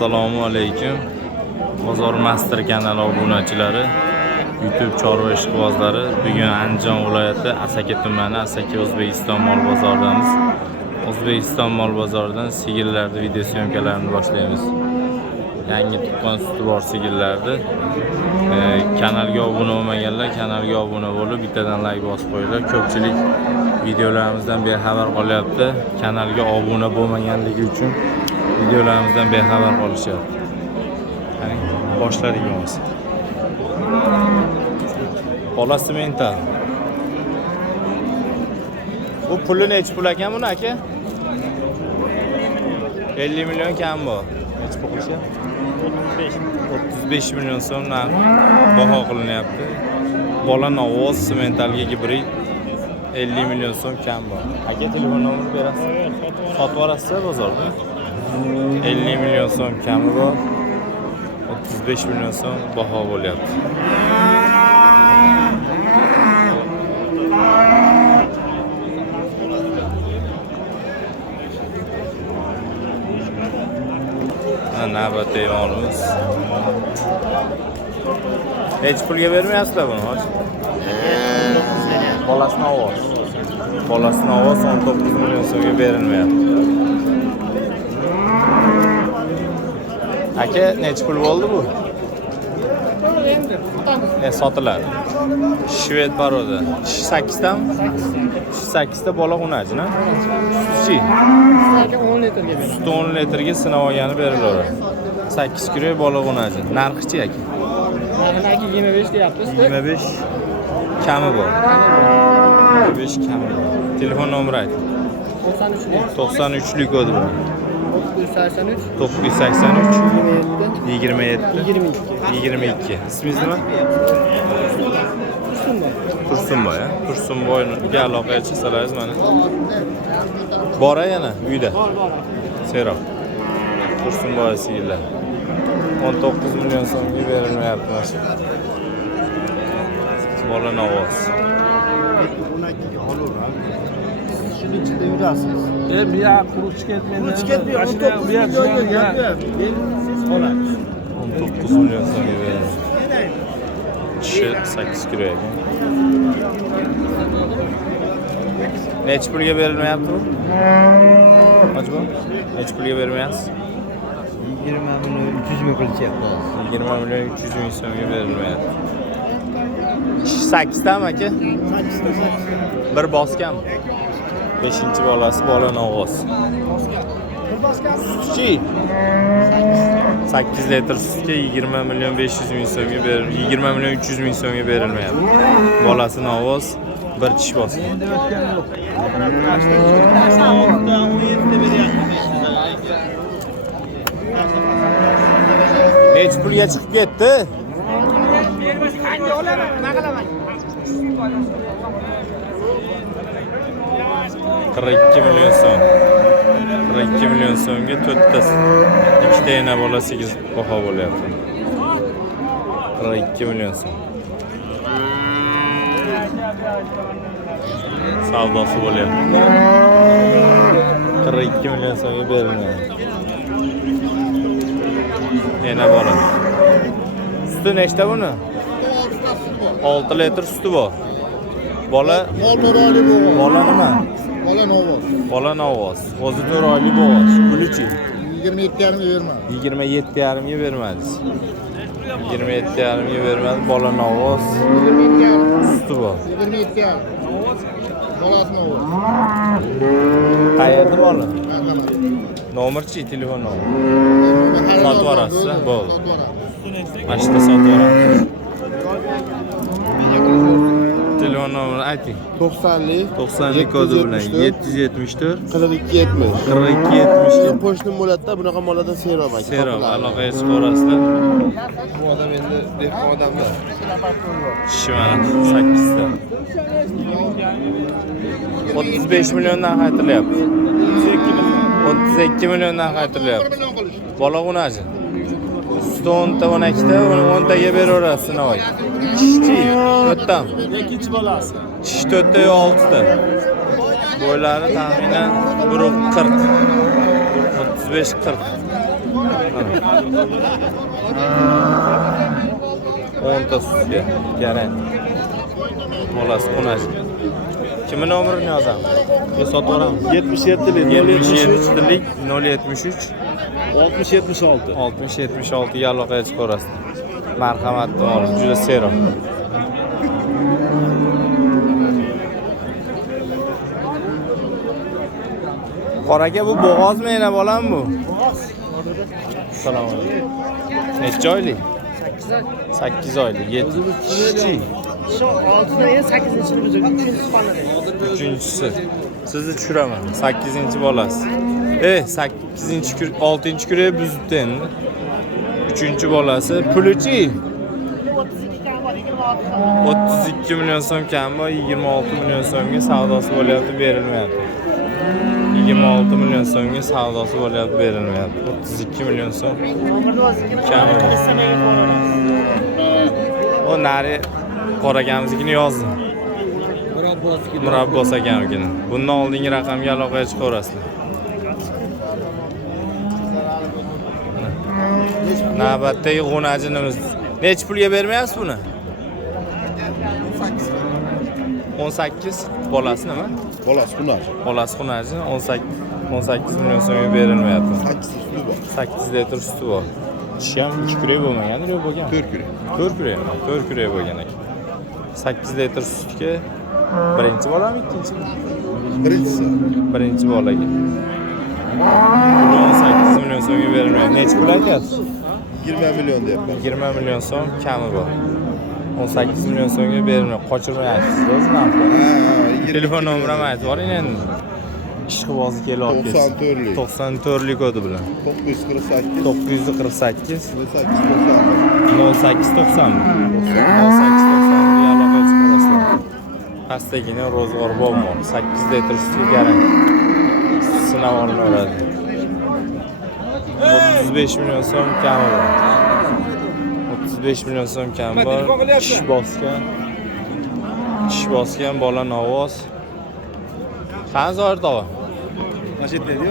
Assalomu alaykum. Bozor Master kanali obunachilari, YouTube chorva ishqibozlari. Bugun Andijon viloyati Asaka tumani, Asaka O'zbekiston mol bozoridamiz. O'zbekiston mol bozoridan sigirlarning video syomkalarini boshlaymiz. Yangi tuqqan suti bor sigirlarni. Kanalga obuna bo'lmaganlar kanalga obuna bo'lib, bittadan like bosib qo'yinglar. Ko'pchilik videolarimizdan bexabar qolyapti. Kanalga obuna bo'lmaganligi uchun videolarimizdan bexabar qolishyapti. Qani boshladik bo'lmasa. Bolasi mental. Bu puli necha pul ekan buni aka? 50 million kam bor. Necha pul qilishyapti? 35 million so'm baho qilinyapti. Bola novoz mentalga gibrid 50 million so'm kam bor. Aka telefon nomerini berasiz? Sotib olasiz bozorda? 50 million so'm kami bor. 35 million so'm baho bo'lyapti. Navbatdagi yonimiz. Hech pulga bermayapsizlar buni, hozir. Bolasini ovoz. Bolasini ovoz 19 million so'mga berilmayapti. Aka, necha pul bo'ldi bu? Sotiladi. Shved paroda. 8 tami? 8 ta bola unajina. Sutchi. 10 litrga beradi. Sut 10 litrga sinab olgani berilaveradi. 8 kilo bola unaji. Narxi-chi aka? Narxi 25 deyapmiz. 25 kami bor. 25 kami bor. Telefon nomeri ayting. 93lik kodi bor. 983 983 27 22. 22. İsmingiz nima? Tursunboy. Tursunboyga aloqa qilsangiz mana. Bora yana uyda. Seroq. Tursunboy sigirlar. 19 million so'mga berilmayapti mana. Bola novoz. Shunning ichida yurasiz. Bu yoq quruq ketmaydi. Quruq ketmaydi. 19 millionga qoladi. 19 million so'mga beriladi. Kishi 8 kilo ekan. Necha pulga berilmayapti bu? Ochbo? Necha pulga bermayapsiz? 20 million 300 ming qilishyapti. 20 million 300 ming so'mga berilmayapti. 8 tami aka? 8 ta. Bir bosgan. 5-chi bolasi bola novoz. Sutchi. 8 litr sutga 20 million 500 ming so'mga beriladi. 20 million 300 ming so'mga berilmayapti. Bolasi novoz, bir tish bosgan. Necha pulga chiqib ketdi? 42 million so'm. 42 million so'mga 4tasi. 2 ta yana bola 8 baho bo'lyapti. 42 million so'm. Savdosi bo'lyapti. 42 million so'mga berilmaydi. Yana bola. Suti nechta buni? 6 litr suti bor. Bola bola nima? Bola novoz. O'zi 4 oylik bo'g'oz. Pulichi 27,5 ga bermadi. 27,5 ga bermadingiz. 27,5 ga bermadi. Bola novoz. Suti bor. 27,5. Bolasi novoz. Qayerda bola? Nomerchi, telefon nomeri. Sotib olasiz, bo'ldi. Mana shu yerda sotib olasiz. Telefon nomerini ayting. 90lik kodi bilan 774 42 70. 42 70. Qo'shnim bo'ladi-da, bunaqa mollardan seroq aka. Seroq aloqaga chiqarasizlar. Bu odam endi dehqon odamda. Kishi mana 8 ta. 35 milliondan qaytilyapti. 32 milliondan qaytilyapti. Bola unaji. Suti 10 ta, 12 ta, 10 taga beraverasiz Navoiy. Kishi 4tam. Ikkinchi bolasi. Kishi 4 ta yo 6 ta. Bo'ylari taxminan 1.40. 35-40. O'nta sutga garant. Molasi qo'nash. Kimning nomerini yozamiz? Yo sotib olamiz. 77lik 77lik 073 60 76. 60-76 yaloqaga chiqarasiz. Marhamatli mol, juda seroq. Qoraga bu bo'g'ozmi yana bolam bu? Assalomu alaykum. Necha oylik? 8 oylik. 7 kichik. Shu 6dan 8-chi biz 3-chi panada. 3-si. Sizni tushiraman. 8-bolasi. 8-chi 6-chi kurey buzibdi endi. 3-bolasi puluchi 32 million so'm kam bor, 26 million so'mga savdosi bo'lyapti, berilmayapti. 26 million so'mga savdosi bo'lyapti, berilmayapti. 32 million so'm kam. O nari qoragamiznikini yozdim. Murabbos akamnikini. Bundan oldingi raqamga aloqaga chiqaverasizlar. Navbatdagi g'unajinimiz. Necha pulga bermayapsiz buni? 18 bolasi nima? Bolasi xunar. Bolasi xunaji 18 million so'mga berilmayapti. 8 suti bor. 8 litr suti bor. Tishi ham 2 kurey bo'lmagandir, yo bo'lgan. 4 kurey. 4 kurey, 4 kurey bo'lgan ekan. 8 litr sutga birinchi bolami, ikkinchimi? Birinchisi. Birinchi bolaga. 18 million so'mga berilmayapti. Necha pul aytyapsiz? 20 million deyapman. 20 million so'm kami bor. 18 million so'mga berilmayapti. Qochirmayapsiz, o'zini ham. Telefon nomerini aytib yuboring endi. Ishqibozi kelib olib kelsin. 94lik. 94lik kodi bilan. 948 948 0890. 0890 0890 aloqa chiqarasizlar. Pastdagina ro'zg'or bo'lmoq. 8 litr sutga garant. Sinab olinaveradi. 35 million so'm kami bor. 35 million so'm kami bor. Tish bosgan bola novoz. Qani Zoir tog'a? Mana shu yerda-ku.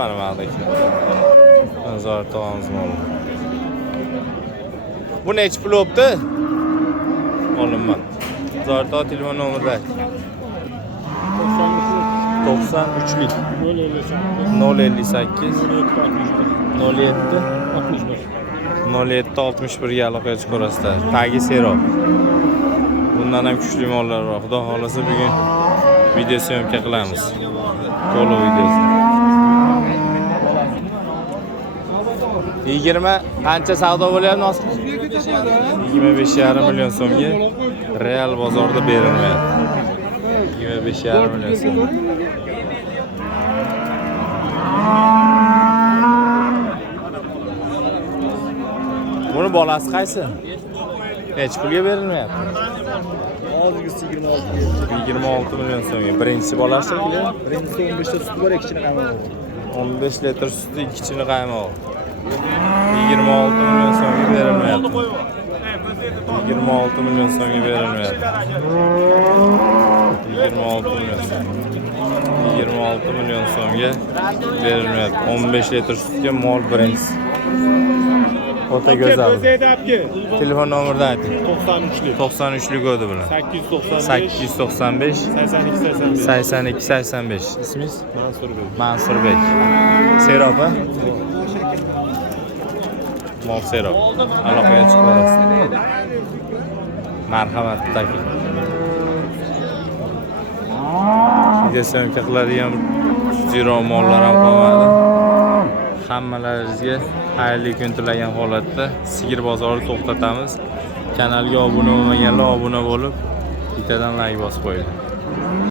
Mana ma'daki. Zoir tog'amiz moli. Bu necha pul bo'pti? Olinman. Zoir tog'a telefon nomerini ayt. 93lik 058 07 61 ga aloqaga chiqarasizlar. Tagi seroq. Bundan ham kuchli mollar bor. Xudo xolasa bugun video syomka qilamiz. To'liq videosi. 20 qancha savdo bo'lyapti nosib? 25,5 million so'mga real bozorda berilmayapti. 25,5 million so'm. Buni bolasi qaysi? Necha pulga berilmayapti? Hozirgisi 26. 26 million so'mga. Birinchi bolasi shekilli. Birinchisi 15 ta suti bor, ikkichini qaymoq. 15 litr suti, ikkichini qaymoq. 26 million so'mga berilmayapti. 26 million so'mga berilmayapti. 26 million so'm. 26 million so'mga berilmayapti. 15 litr sutga mol birinchisi. O'ta go'zal. Telefon nomerini ayting. 93lik 93lik kodi bilan. 895 82 85. Ismingiz? Mansurbek. Seropa? Mol serop. Aloqaga chiqarasiz. Marhamat taklif. Videosyomka qiladigan zero mollar ham qolmadi. Hammalaringizga xayrli kun tilagan holatda sigir bozorini to'xtatamiz. Kanalga obuna bo'lmaganlar obuna bo'lib, bittadan like bosib qo'ying.